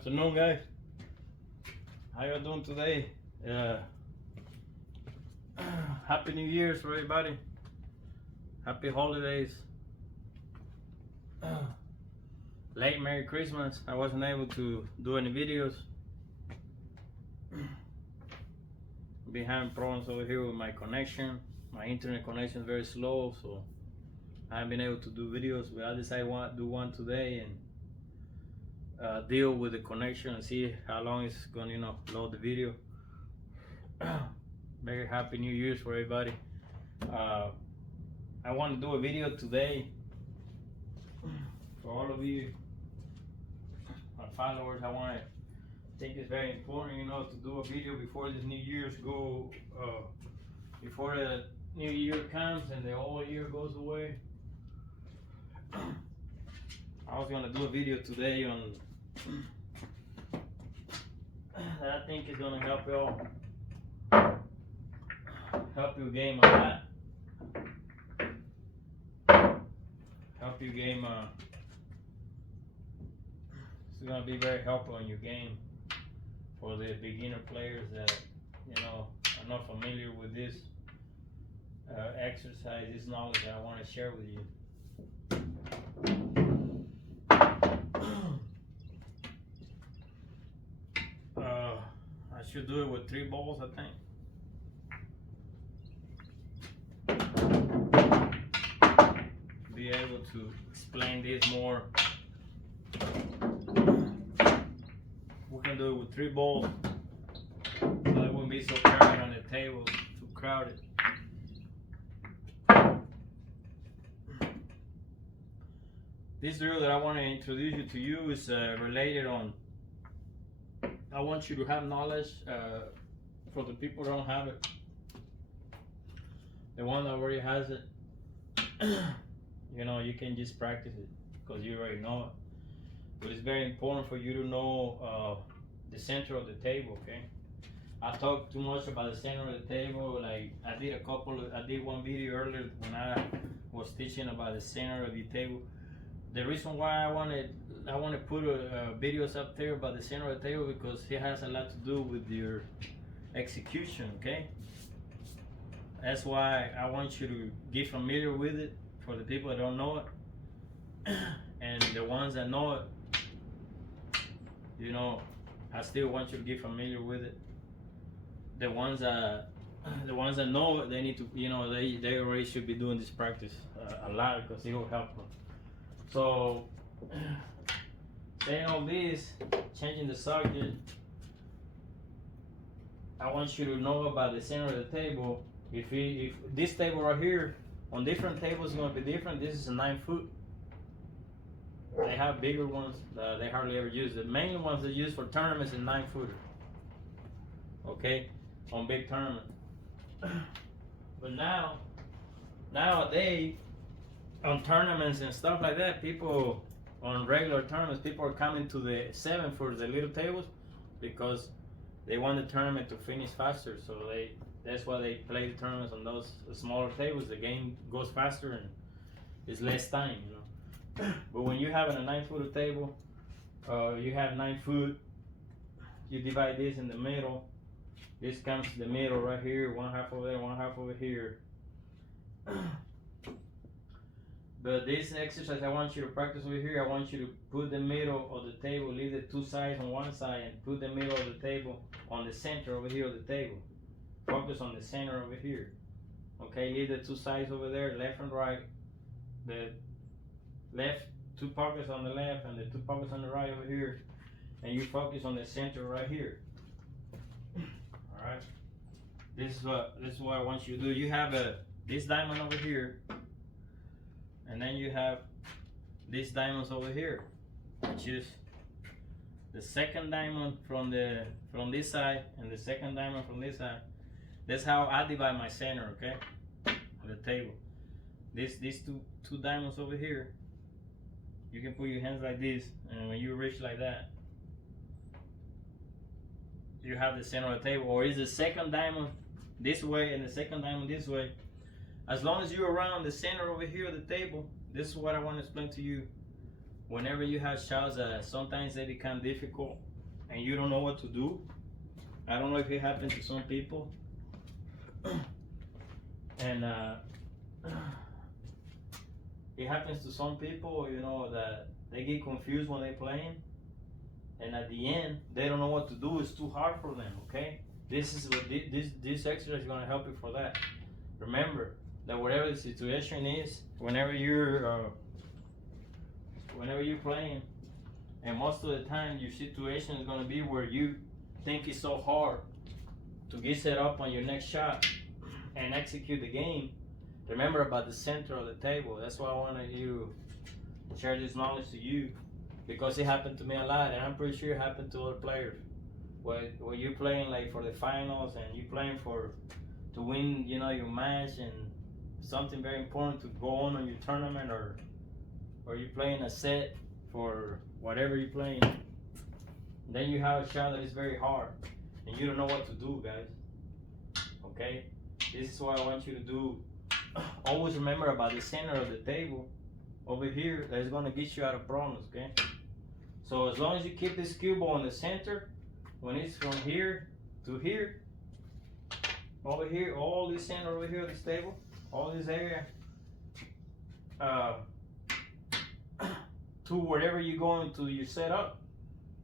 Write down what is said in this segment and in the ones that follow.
Afternoon, guys. How you doing today? Happy New Year's for everybody. Happy holidays. Late Merry Christmas. I wasn't able to do any videos. Been having problems over here with my connection. My internet connection is very slow, so I haven't been able to do videos. But I decided to do one today and deal with the connection and see how long it's gonna load the video. Very happy New Year's for everybody. I want to do a video today for all of you, my followers. I think it's very important, to do a video before this New Year's before the New Year comes and the old year goes away. I was gonna do a video today on that I think is gonna help you game a lot. Help you game. It's gonna be very helpful in your game for the beginner players that are not familiar with this exercise, this knowledge that I want to share with you. I should do it with 3 balls, I think. Be able to explain this more. We can do it with 3 balls, so it wouldn't be so crowded on the table, too crowded. This drill that I want to introduce you to is related on. I want you to have knowledge for the people who don't have it. The one that already has it, you can just practice it because you already know it. But it's very important for you to know the center of the table, okay? I talked too much about the center of the table. Like I did one video earlier when I was teaching about the center of the table. The reason why I want to put videos up there about the center of the table because it has a lot to do with your execution, okay? That's why I want you to get familiar with it for the people that don't know it. And the ones that know it, I still want you to get familiar with it. The ones that know it, they need to, they already should be doing this practice a lot because it will help them. So, saying all this, changing the subject, I want you to know about the center of the table. If this table right here, on different tables, is going to be different. This is a 9-foot. They have bigger ones that they hardly ever use. The main ones they use for tournaments is 9-footer. Okay, on big tournaments. But nowadays, on tournaments and stuff like that, people on regular tournaments, people are coming to the 7-footers, the little tables, because they want the tournament to finish faster. So that's why they play the tournaments on those smaller tables. The game goes faster and it's less time, But when you have a 9-footer table, you have 9 foot. You divide this in the middle. This comes to the middle right here. 1/2 over there, 1/2 over here. But this exercise I want you to practice over here. I want you to put the middle of the table, leave the 2 sides on one side, and put the middle of the table on the center over here of the table. Focus on the center over here. Okay, leave the 2 sides over there, left and right. The left 2 pockets on the left and the 2 pockets on the right over here. And you focus on the center right here. Alright. This is what I want you to do. You have this diamond over here. And then you have these diamonds over here, which is the second diamond from this side and the second diamond from this side. That's how I divide my center, okay? On the table. These two diamonds over here. You can put your hands like this, and when you reach like that, you have the center of the table. Or is the second diamond this way and the second diamond this way? As long as you're around the center over here of the table, this is what I want to explain to you. Whenever you have shots that sometimes they become difficult and you don't know what to do. I don't know if it happened to some people. And it happens to some people, you know, that they get confused when they're playing, and at the end they don't know what to do. It's too hard for them. Okay, this is what this exercise is going to help you for that. Remember that whatever the situation is, whenever you're playing, and most of the time your situation is going to be where you think it's so hard to get set up on your next shot and execute the game. Remember about the center of the table. That's why I wanted you to share this knowledge to you, because it happened to me a lot, and I'm pretty sure it happened to other players. When you're playing like for the finals and you're playing to win, you know, your match and something very important to go on your tournament, or you're playing a set for whatever you're playing, then you have a shot that is very hard and you don't know what to do, guys. Okay, this is what I want you to do. Always remember about the center of the table over here. That's going to get you out of problems. Okay, so as long as you keep this cue ball in the center, when it's from here to here, over here, all this center over here of this table, all this area, to wherever you're going to your setup,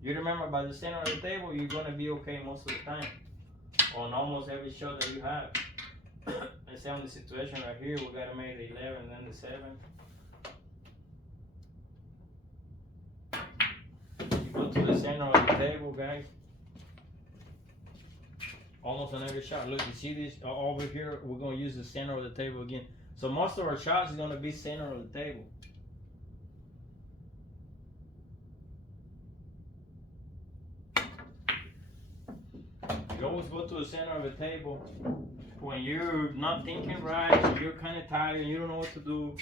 you remember by the center of the table, you're going to be okay most of the time on almost every shot that you have. Let's say on the situation right here, we got to make the 11 and then the 7. You go to the center of the table, guys. Almost on every shot. Look, you see this over here? We're going to use the center of the table again. So most of our shots is going to be center of the table. You always go to the center of the table when you're not thinking right, you're kind of tired, you don't know what to do,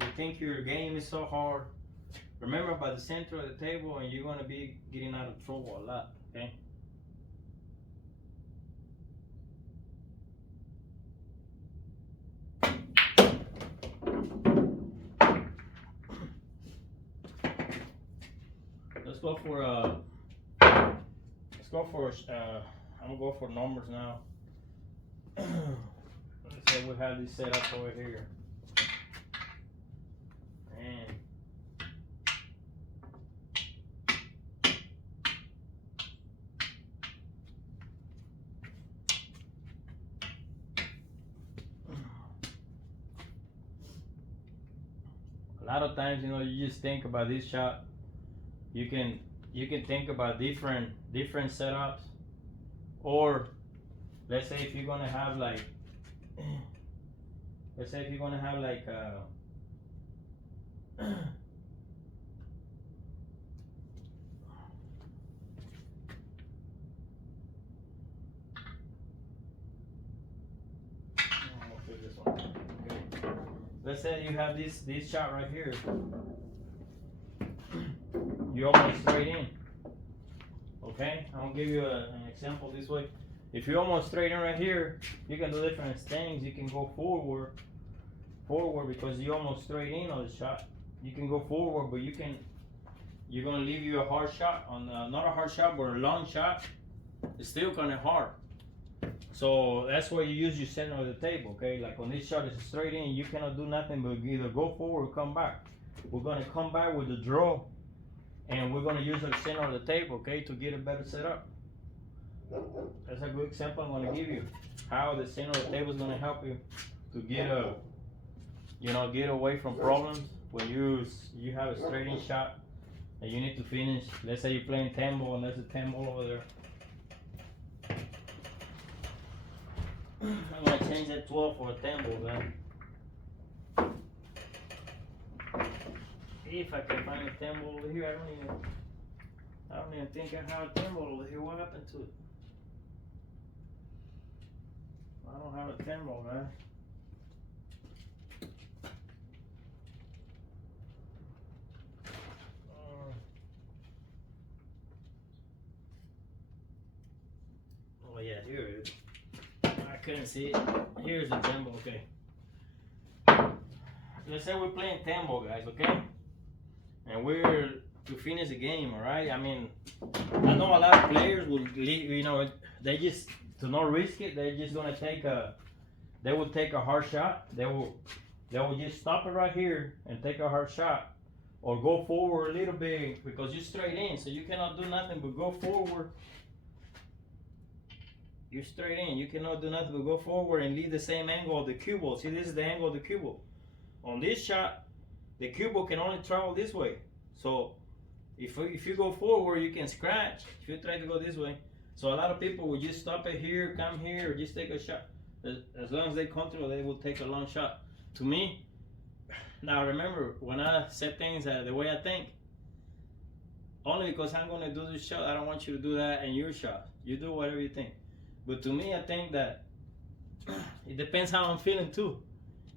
you think your game is so hard. Remember about the center of the table, and you're going to be getting out of trouble a lot. Okay. Let's go for I'm gonna go for numbers now. Let's say we have this set up over here, and a lot of times, you know, you just think about this shot. You can think about different setups, or let's say if you're gonna have like, let's say you have this shot right here. You almost straight in. Okay, I'm gonna give you an example this way. If you're almost straight in right here, you can do different things. You can go forward because you're almost straight in on the shot. You can go forward, but you're gonna leave you a hard shot on not a hard shot, but a long shot. It's still kind of hard. So that's why you use your center of the table. Okay, like on this shot, it's straight in. You cannot do nothing but either go forward or come back. We're gonna come back with the draw, and we're gonna use our center of the table, okay, to get a better setup. That's a good example I'm gonna give you. How the center of the table is gonna help you to get away from problems when you have a straight in shot and you need to finish. Let's say you're playing 10 ball and there's a 10 ball over there. I'm gonna change that 12 for a 10 ball, man. If I can find a 10 ball over here, I don't even think I have a 10 ball over here. What happened to it? I don't have a 10 ball, man. Oh yeah, here it is. I couldn't see it. Here's the 10 ball, okay. Let's say we're playing 10 ball, guys, okay? And we're to finish the game. All right. I mean, I know a lot of players will leave. They just to not risk it. They're just gonna take a. They will take a hard shot. They will just stop it right here and take a hard shot, or go forward a little bit because you're straight in, so you cannot do nothing but go forward. You're straight in. You cannot do nothing but go forward and leave the same angle of the cue ball. See, this is the angle of the cue ball. On this shot, the cue ball can only travel this way. So if you go forward, you can scratch. If you try to go this way, so a lot of people will just stop it here, come here, or just take a shot. As long as they control, they will take a long shot. To me, now remember, when I set things the way I think, only because I'm going to do this shot, I don't want you to do that in your shot. You do whatever you think. But to me, I think that it depends how I'm feeling too.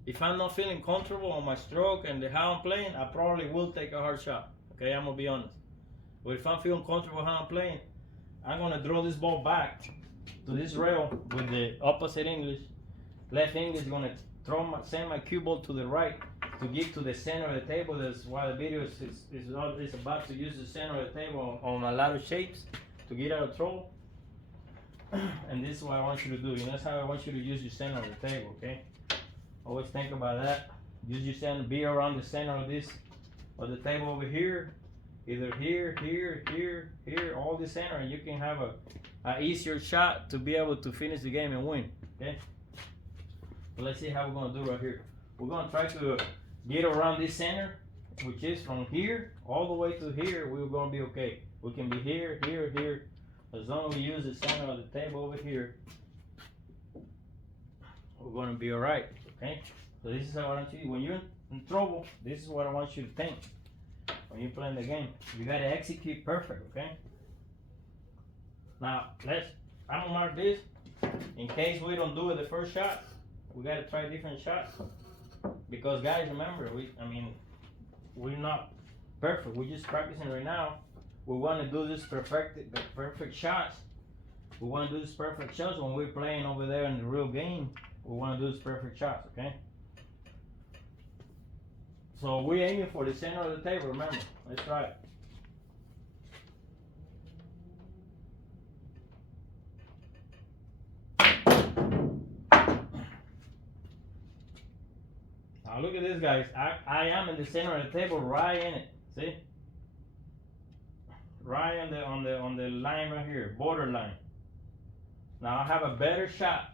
If I'm not feeling comfortable on my stroke and how I'm playing, I probably will take a hard shot. Okay, I'm going to be honest. But if I'm feeling comfortable how I'm playing, I'm going to draw this ball back to this rail with the opposite English. Left English is going to send my cue ball to the right to get to the center of the table. That's why the video is about to use the center of the table on a lot of shapes to get out of trouble. And this is what I want you to do. That's how I want you to use your center of the table, okay? Always think about that. Use your center, be around the center of the table over here. Either here, all the center, and you can have a easier shot to be able to finish the game and win, okay? But let's see how we're gonna do right here. We're gonna try to get around this center, which is from here all the way to here. We're gonna be okay. We can be here. As long as we use the center of the table over here, we're going to be all right, okay? So this is how I want you, when you're in trouble, this is what I want you to think. When you're playing the game, you got to execute perfect, okay? Now, I'm going to mark this. In case we don't do it the first shot, we got to try different shots. Because guys, remember, we're not perfect. We're just practicing right now. We want to do this perfect shots. We want to do this perfect shots when we're playing over there in the real game. We want to do this perfect shots, okay? So we're aiming for the center of the table, remember. Let's try it. Now look at this, guys. I am in the center of the table, right in it. See? Right on the line right here, borderline. Now I have a better shot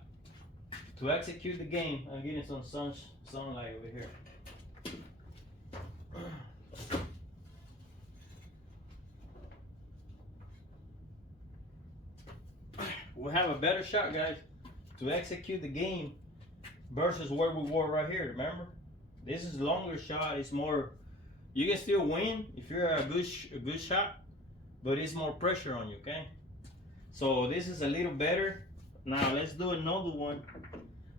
to execute the game. I'm getting some sunlight over here. We have a better shot, guys, to execute the game versus where we were right here. Remember, this is longer shot. It's more. You can still win if you're a good shot. But it's more pressure on you, okay? So this is a little better. Now let's do another one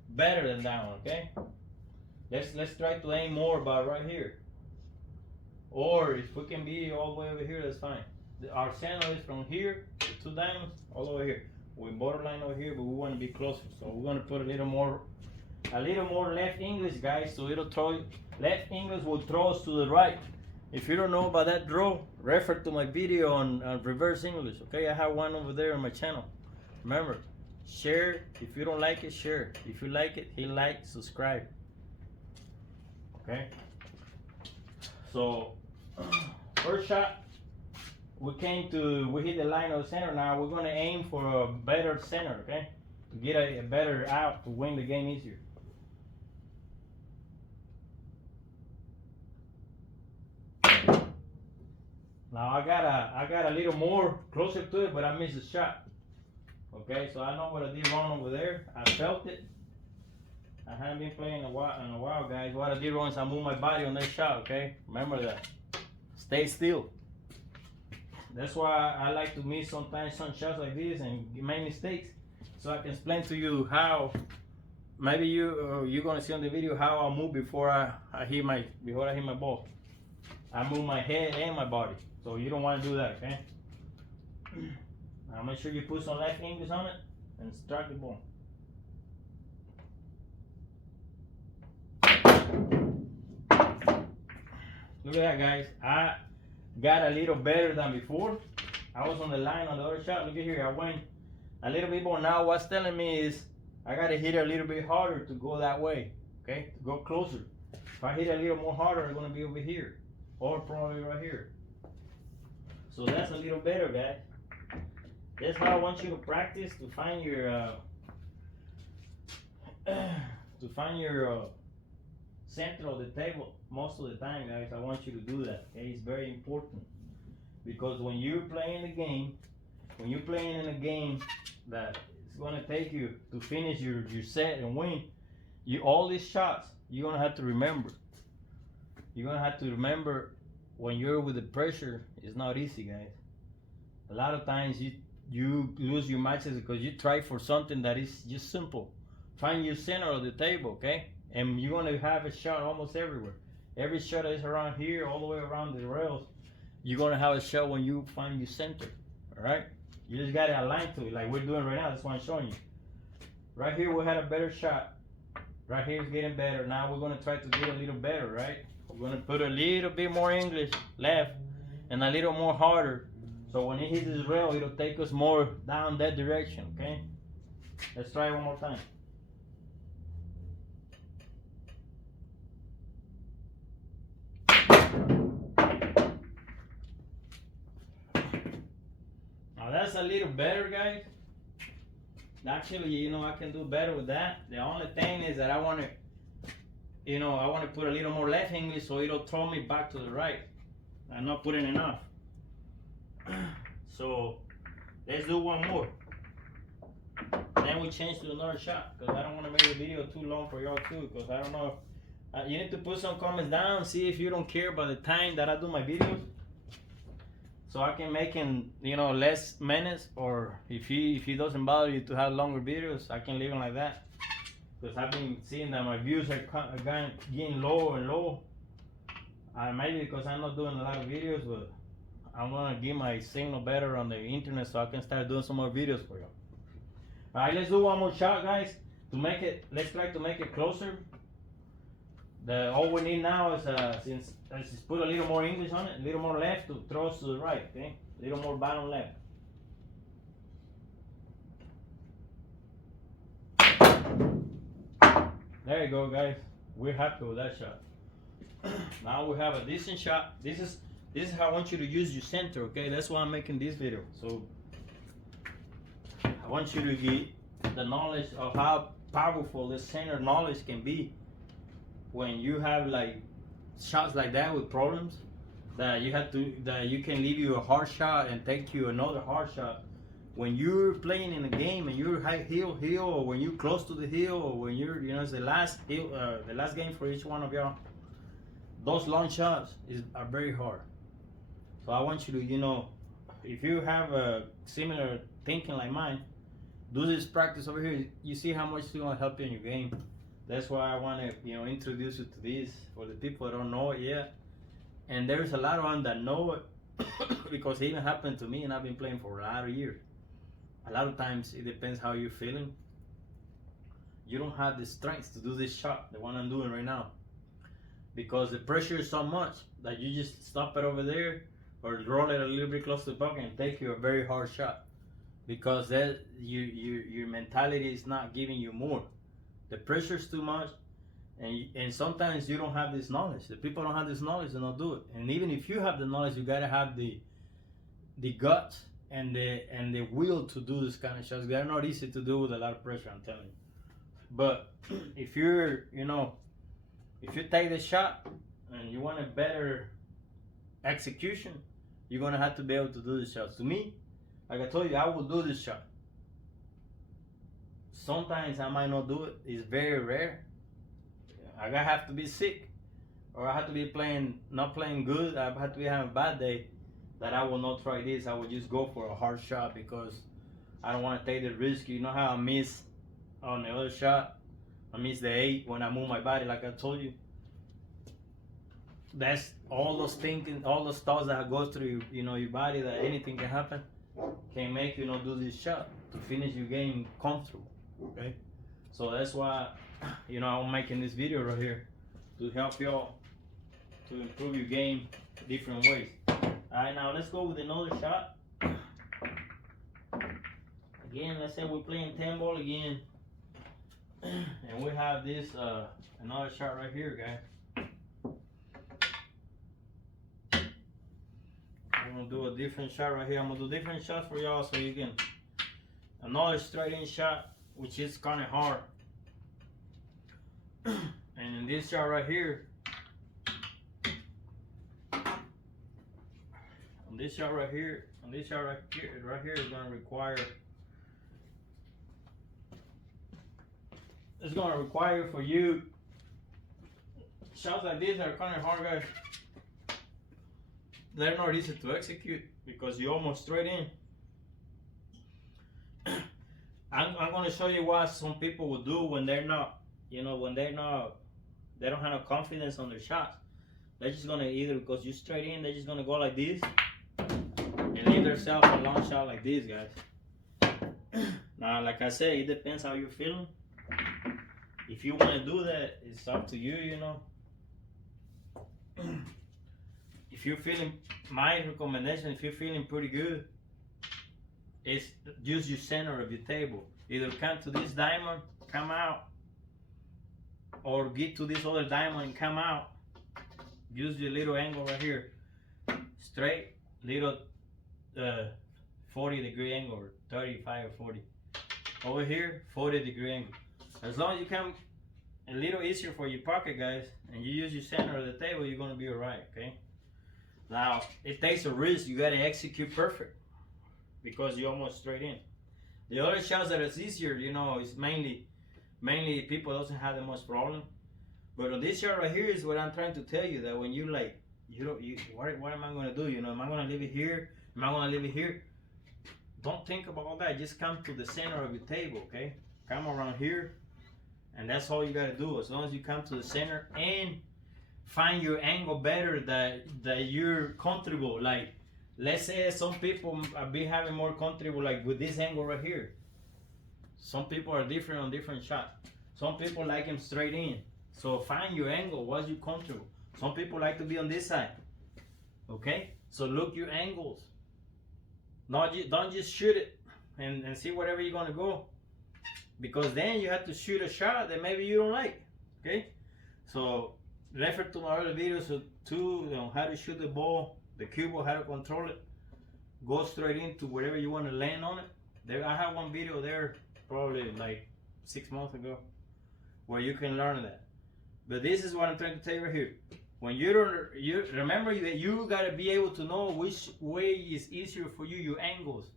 better than that one, okay? Let's try to aim more about right here. Or if we can be all the way over here, that's fine. Our center is from here, the 2 diamonds, all the way here. We're borderline over here, but we want to be closer. So we're gonna put a little more left English, guys. So left English will throw us to the right. If you don't know about that draw, refer to my video on reverse English, okay? I have one over there on my channel. Remember, share. If you don't like it, share. If you like it, hit like, subscribe. Okay? So, first shot, we hit the line of the center. Now we're going to aim for a better center, okay? To get a better out to win the game easier. Now I got a little more closer to it, but I missed the shot. Okay, so I know what I did wrong over there. I felt it. I haven't been playing in a while, guys. What I did wrong is I moved my body on that shot. Okay, remember that. Stay still. That's why I like to miss sometimes some shots like this and make mistakes, so I can explain to you how. Maybe you're gonna see on the video how I move before I hit my ball. I move my head and my body. So you don't want to do that, okay? Now make sure you put some left English on it and strike the ball. Look at that, guys. got a little better than before. I was on the line on the other shot. Look at here, I went a little bit more. Now what's telling me is I gotta hit it a little bit harder to go that way, okay? To go closer. If I hit it a little more harder, I'm gonna be over here, or probably right here. So that's a little better, guys. That's how I want you to practice to find your center of the table most of the time, guys. I want you to do that. Okay? It's very important because when you're playing the game, when you're playing in a game that it's gonna take you to finish your set and win, all these shots you're gonna have to remember. You're gonna have to remember when you're with the pressure. It's not easy, guys. A lot of times you lose your matches because you try for something that is just simple. Find your center of the table, okay? And you're gonna have a shot almost everywhere. Every shot is around here, all the way around the rails. You're gonna have a shot when you find your center, all right? You just gotta align to it, like we're doing right now. That's why I'm showing you. Right here, we had a better shot. Right here is getting better. Now we're gonna try to get a little better, right? We're gonna put a little bit more English left and a little more harder. So when it hits this rail, it'll take us more down that direction, okay? Let's try it one more time. Now that's a little better, guys. Actually, you know, I can do better with that. The only thing is that I want to, you know, I want to put a little more left English so it'll throw me back to the right. I'm not putting enough. So let's do one more. Then we change to another shot because I don't want to make the video too long for y'all too. Because I don't know. You need to put some comments down. See if you don't care about the time that I do my videos, so I can make in, you know, less minutes. Or if it doesn't bother you to have longer videos, I can leave them like that. Because I've been seeing that my views are getting lower and lower. Maybe because I'm not doing a lot of videos, but I'm gonna get my signal better on the internet so I can start doing some more videos for you. Alright, let's do one more shot, guys. To make it, let's try to make it closer. All we need now is let's just put a little more English on it, a little more left to throw us to the right, okay? A little more bottom left. There you go, guys. We're happy with that shot. Now we have a decent shot. This is how I want you to use your center, okay? That's why I'm making this video. So I want you to get the knowledge of how powerful this center knowledge can be when you have like shots like that with problems that you can leave you a hard shot and take you another hard shot. When you're playing in a game and you're high hill, or when you're close to the hill, or when you're, you know, it's the last game for each one of y'all, those long shots are very hard. So I want you to, you know, if you have a similar thinking like mine, do this practice over here. You see how much it's going to help you in your game. That's why I want to, you know, introduce you to this for the people that don't know it yet. And there's a lot of them that know it because it even happened to me, and I've been playing for a lot of years. A lot of times it depends how you're feeling. You don't have the strength to do this shot, the one I'm doing right now, because the pressure is so much that you just stop it over there or roll it a little bit close to the bucket and take you a very hard shot, because that your mentality is not giving you more. The pressure is too much, and sometimes you don't have this knowledge. The people don't have this knowledge, they don't do it. And even if you have the knowledge, you gotta have the guts and the will to do this kind of shots. They're not easy to do with a lot of pressure, I'm telling you. But if you're, you know, if you take the shot and you want a better execution, you're gonna have to be able to do the shots. To me, like I told you, I will do this shot. Sometimes I might not do it. It's very rare. I have to be sick, or I have to be not playing good. I have to be having a bad day, that I will not try this. I will just go for a hard shot because I don't want to take the risk. You know how I miss on the other shot? I miss the 8 when I move my body, like I told you. That's all those thinking, all those thoughts that go through, you know, your body, that anything can happen, can make you not do this shot to finish your game comfortable. Okay, so that's why, you know, I'm making this video right here to help y'all to improve your game different ways. Alright, now let's go with another shot. Again, let's say we're playing 10 ball again. And we have this, another shot right here, guys. I'm gonna do a different shot right here. I'm gonna do different shots for y'all so you can, another straight in shot, which is kind of hard. And in this shot right here, this shot right here is gonna require, it's gonna require for you, shots like this are kind of hard, guys. They're not easy to execute because you're almost straight in. I'm gonna show you what some people will do when they're not, you know, they don't have no confidence on their shots. They're just gonna, either because you're straight in, they're just gonna go like this and leave themselves a long shot like this, guys. Now, like I said, it depends how you're feeling. If you want to do that, it's up to you, you know. If you're feeling, my recommendation, if you're feeling pretty good, is use your center of your table. Either come to this diamond, come out, or get to this other diamond and come out. Use your little angle right here. Straight, little 40-degree angle, or 35 or 40. Over here, 40-degree angle. As long as you come a little easier for your pocket, guys, and you use your center of the table, you're gonna be alright, okay? Now, it takes a risk. You gotta execute perfect because you're almost straight in. The other shots that is easier, you know, is mainly people doesn't have the most problem. But on this shot right here is what I'm trying to tell you, that when you like, what am I gonna do? You know, am I gonna leave it here? Am I gonna leave it here? Don't think about all that. Just come to the center of your table, okay? Come around here, and that's all you gotta do. As long as you come to the center and find your angle better that you're comfortable. Like, let's say some people be having more comfortable like with this angle right here. Some people are different on different shots. Some people like them straight in. So find your angle, what's you comfortable. Some people like to be on this side. Okay? So look your angles. Don't just shoot it and see whatever you're gonna go. Because then you have to shoot a shot that maybe you don't like. Okay? So refer to my other videos too, you know, how to shoot the ball, the cue ball, how to control it. Go straight into wherever you want to land on it. There, I have one video there, probably like 6 months ago, where you can learn that. But this is what I'm trying to tell you right here. When you remember that you gotta be able to know which way is easier for you, your angles.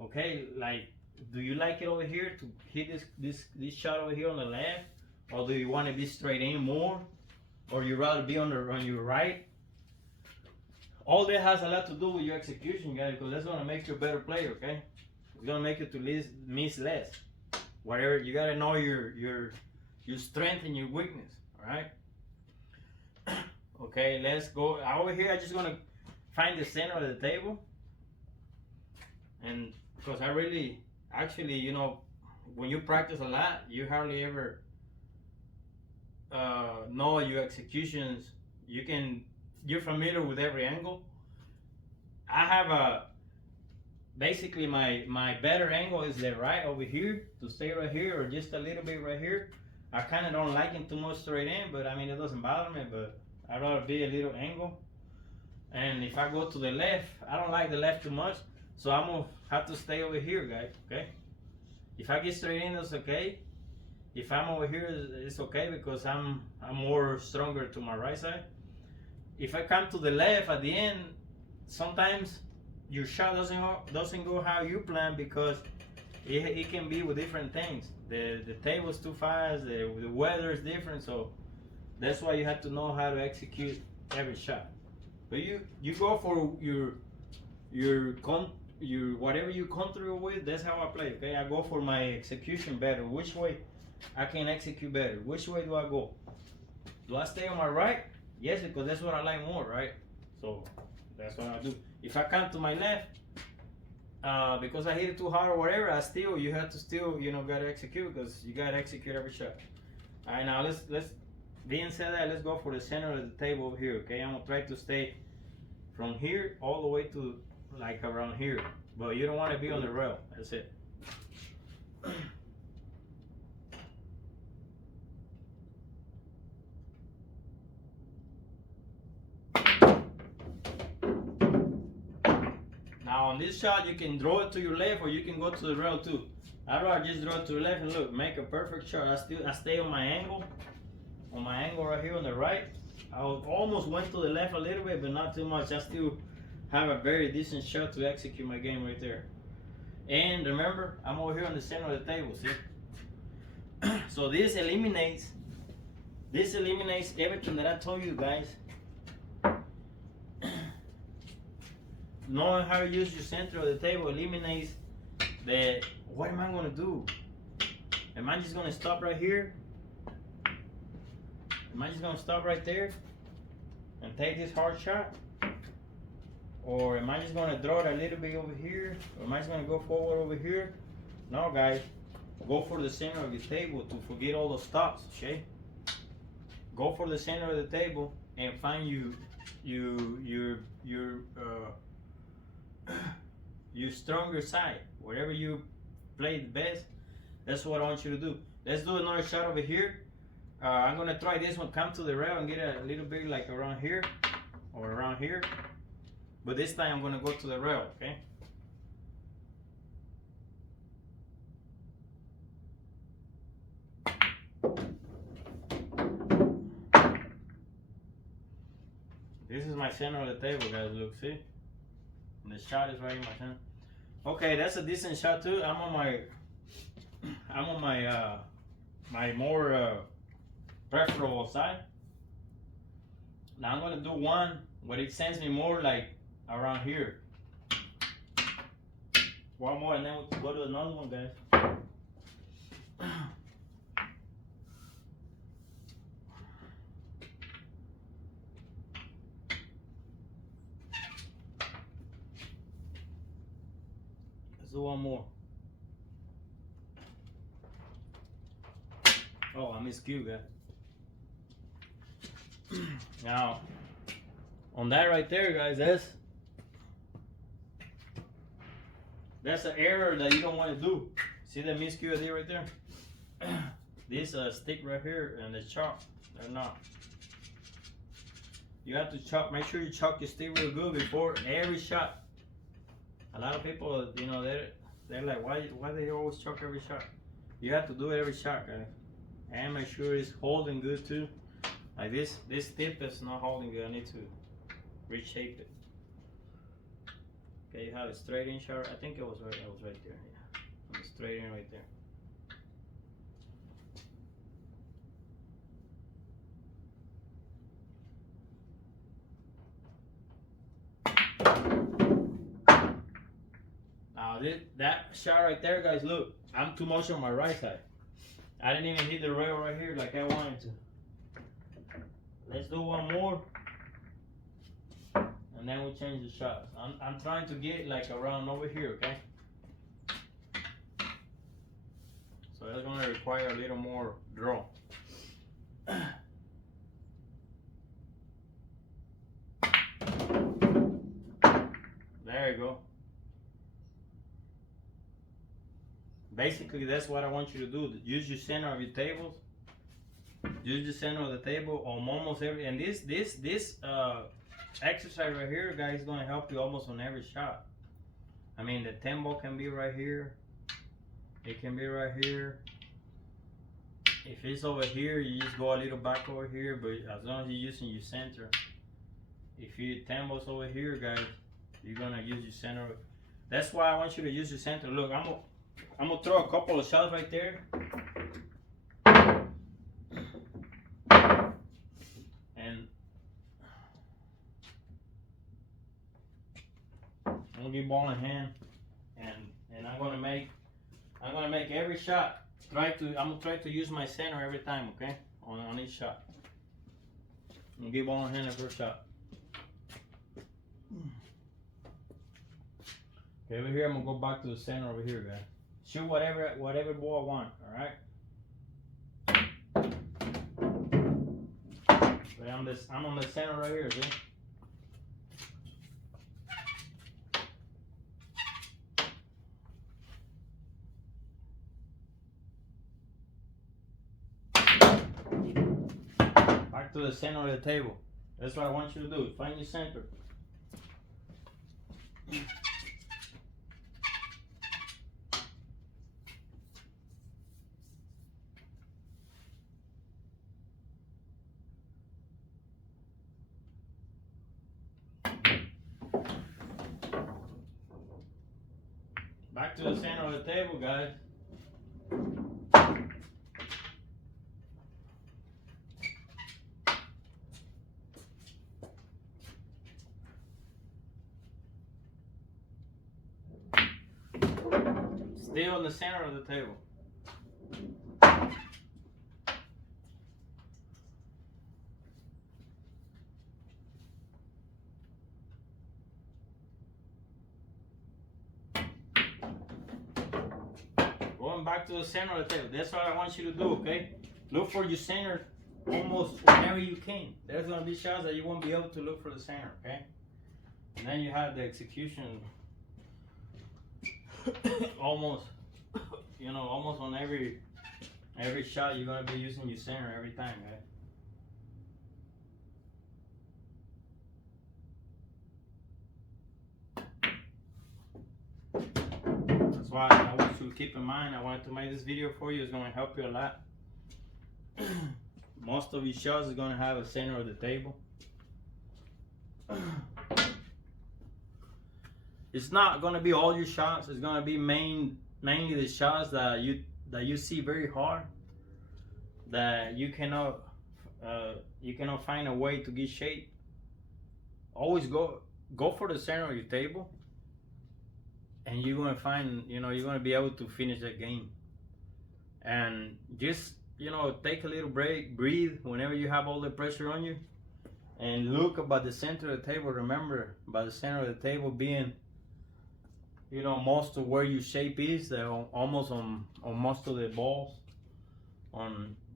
Okay, like, do you like it over here to hit this shot over here on the left, or do you want to be straight in more? Or you rather be on your right? All that has a lot to do with your execution, guys, because that's gonna make you a better player, okay? It's gonna make you to miss less. Whatever, you gotta know your strength and your weakness, all right? Okay, let's go over here. I'm just gonna find the center of the table, and because I really, actually, you know, when you practice a lot, you hardly ever know your executions. You're familiar with every angle. I have basically my better angle is the right over here, to stay right here, or just a little bit right here. I kind of don't like it too much straight in, but I mean, it doesn't bother me, but I'd rather be a little angle. And if I go to the left, I don't like the left too much, so I'm gonna have to stay over here, guys, okay? If I get straight in, that's okay. If I'm over here, it's okay because I'm more stronger to my right side. If I come to the left at the end, sometimes your shot doesn't go how you plan, because it can be with different things. The table's too fast, the weather is different, so that's why you have to know how to execute every shot. But you go for your whatever you're comfortable with. That's how I play. Okay, I go for my execution better. Which way I can execute better? Which way do I go? Do I stay on my right? Yes, because that's what I like more, right? So that's what I do. If I come to my left, because I hit it too hard or whatever, you have to still, you know, gotta execute, because you gotta execute every shot. All right, now let's being said that, let's go for the center of the table over here. Okay, I'm gonna try to stay from here all the way to like around here, but you don't want to be on the rail. That's it. Now on this shot, you can draw it to your left or you can go to the rail too. I'd rather just draw it to the left and look, make a perfect shot. I stay on my angle right here on the right. I almost went to the left a little bit, but not too much. I still have a very decent shot to execute my game right there. And remember, I'm over here on the center of the table, see? So this eliminates everything that I told you guys. Knowing how to use your center of the table eliminates the, what am I gonna do? Am I just gonna stop right here? Am I just gonna stop right there and take this hard shot? Or am I just gonna draw it a little bit over here? Or am I just gonna go forward over here? No, guys, go for the center of your table to forget all the stops, okay? Go for the center of the table and find your stronger side. Whatever you play the best, that's what I want you to do. Let's do another shot over here. I'm gonna try this one, come to the rail and get a little bit like around here or around here. But this time I'm gonna go to the rail, okay? This is my center of the table, guys, look, see? And the shot is right in my center. Okay, that's a decent shot too. I'm on my my more preferable side. Now I'm gonna do one where it sends me more like around here. One more and then we'll go to another one, guys. Let's do one more. Oh, I missed Q, guys. Now, on that right there, guys, that's an error that you don't want to do. See that miscue I did right there? This stick right here and the chalk, they're not. You have to chalk, make sure you chalk your stick real good before every shot. A lot of people, you know, they're like, why they always chalk every shot? You have to do it every shot, guys. And make sure it's holding good too. Like this tip is not holding good. I need to reshape it. Okay, you have a straight in shot. I think it was right there. Yeah, straight in right there. Now that shot right there, guys, look, I'm too much on my right side. I didn't even hit the rail right here like I wanted to. Let's do one more, and then we'll change the shots. I'm trying to get like around over here, okay? So that's gonna require a little more draw. There you go. Basically, that's what I want you to do. Use your center of your tables. Use the center of the table on almost every. And this exercise right here, guys, is gonna help you almost on every shot. I mean, the tempo can be right here. It can be right here. If it's over here, you just go a little back over here. But as long as you're using your center, if your tempo's over here, guys, you're gonna use your center. That's why I want you to use your center. Look, I'm gonna throw a couple of shots right there. And I'm gonna get ball in hand, and I'm gonna make every shot. I'm gonna try to use my center every time, okay? On each shot. I'm gonna get ball in hand the first shot. Okay, over here I'm gonna go back to the center over here, guys. Shoot whatever ball I want, alright? I'm on the center right here, see? back to the center of the table. That's what I want you to do. Find your center. Back to the center of the table, guys. Still in the center of the table. Going back to the center of the table. That's what I want you to do, okay? Look for your center almost whenever you can. There's gonna be shots that you won't be able to look for the center, okay? And then you have the execution almost, you know, almost on every shot you're gonna be using your center every time, right? That's why I want you to keep in mind. I wanted to make this video for you. It's gonna help you a lot. Most of your shots is gonna have a center of the table. It's not gonna be all your shots. It's gonna be mainly the shots that you see very hard, that you cannot find a way to get shape. Always go for the center of your table, and you're gonna find, you know, you're gonna be able to finish that game. And just, you know, take a little break, breathe whenever you have all the pressure on you, and look about the center of the table. Remember about the center of the table being, you know, most of where your shape is. They're almost on most of the balls.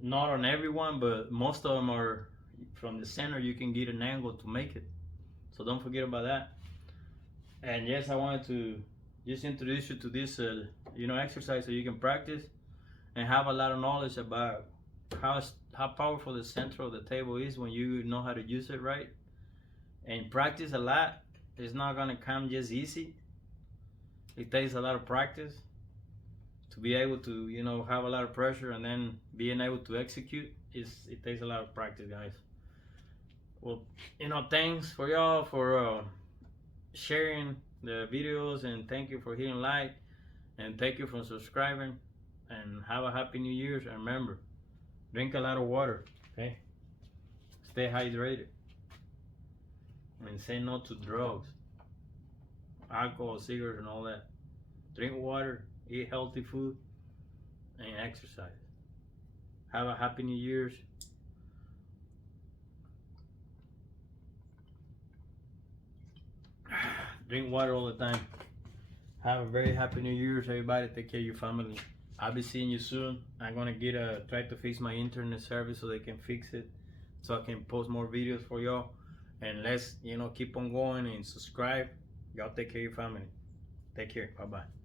Not on everyone, but most of them are from the center. You can get an angle to make it. So don't forget about that. And yes, I wanted to just introduce you to this, you know, exercise so you can practice and have a lot of knowledge about how powerful the center of the table is when you know how to use it right. And practice a lot. It's not gonna come just easy. It takes a lot of practice to be able to, you know, have a lot of pressure and then being able to execute. It takes a lot of practice, guys. Well, you know, thanks for y'all for sharing the videos, and thank you for hitting like, and thank you for subscribing, and have a happy New Year's. And remember, drink a lot of water, okay? Stay hydrated, and say no to drugs, alcohol, cigarettes, and all that. Drink water, eat healthy food, and exercise. Have a happy New Year's. Drink water all the time. Have a very happy New Year's, everybody. Take care of your family. I'll be seeing you soon. I'm gonna try to fix my internet service so they can fix it, so I can post more videos for y'all. And let's, you know, keep on going and subscribe. Y'all take care of your family. Take care. Bye bye.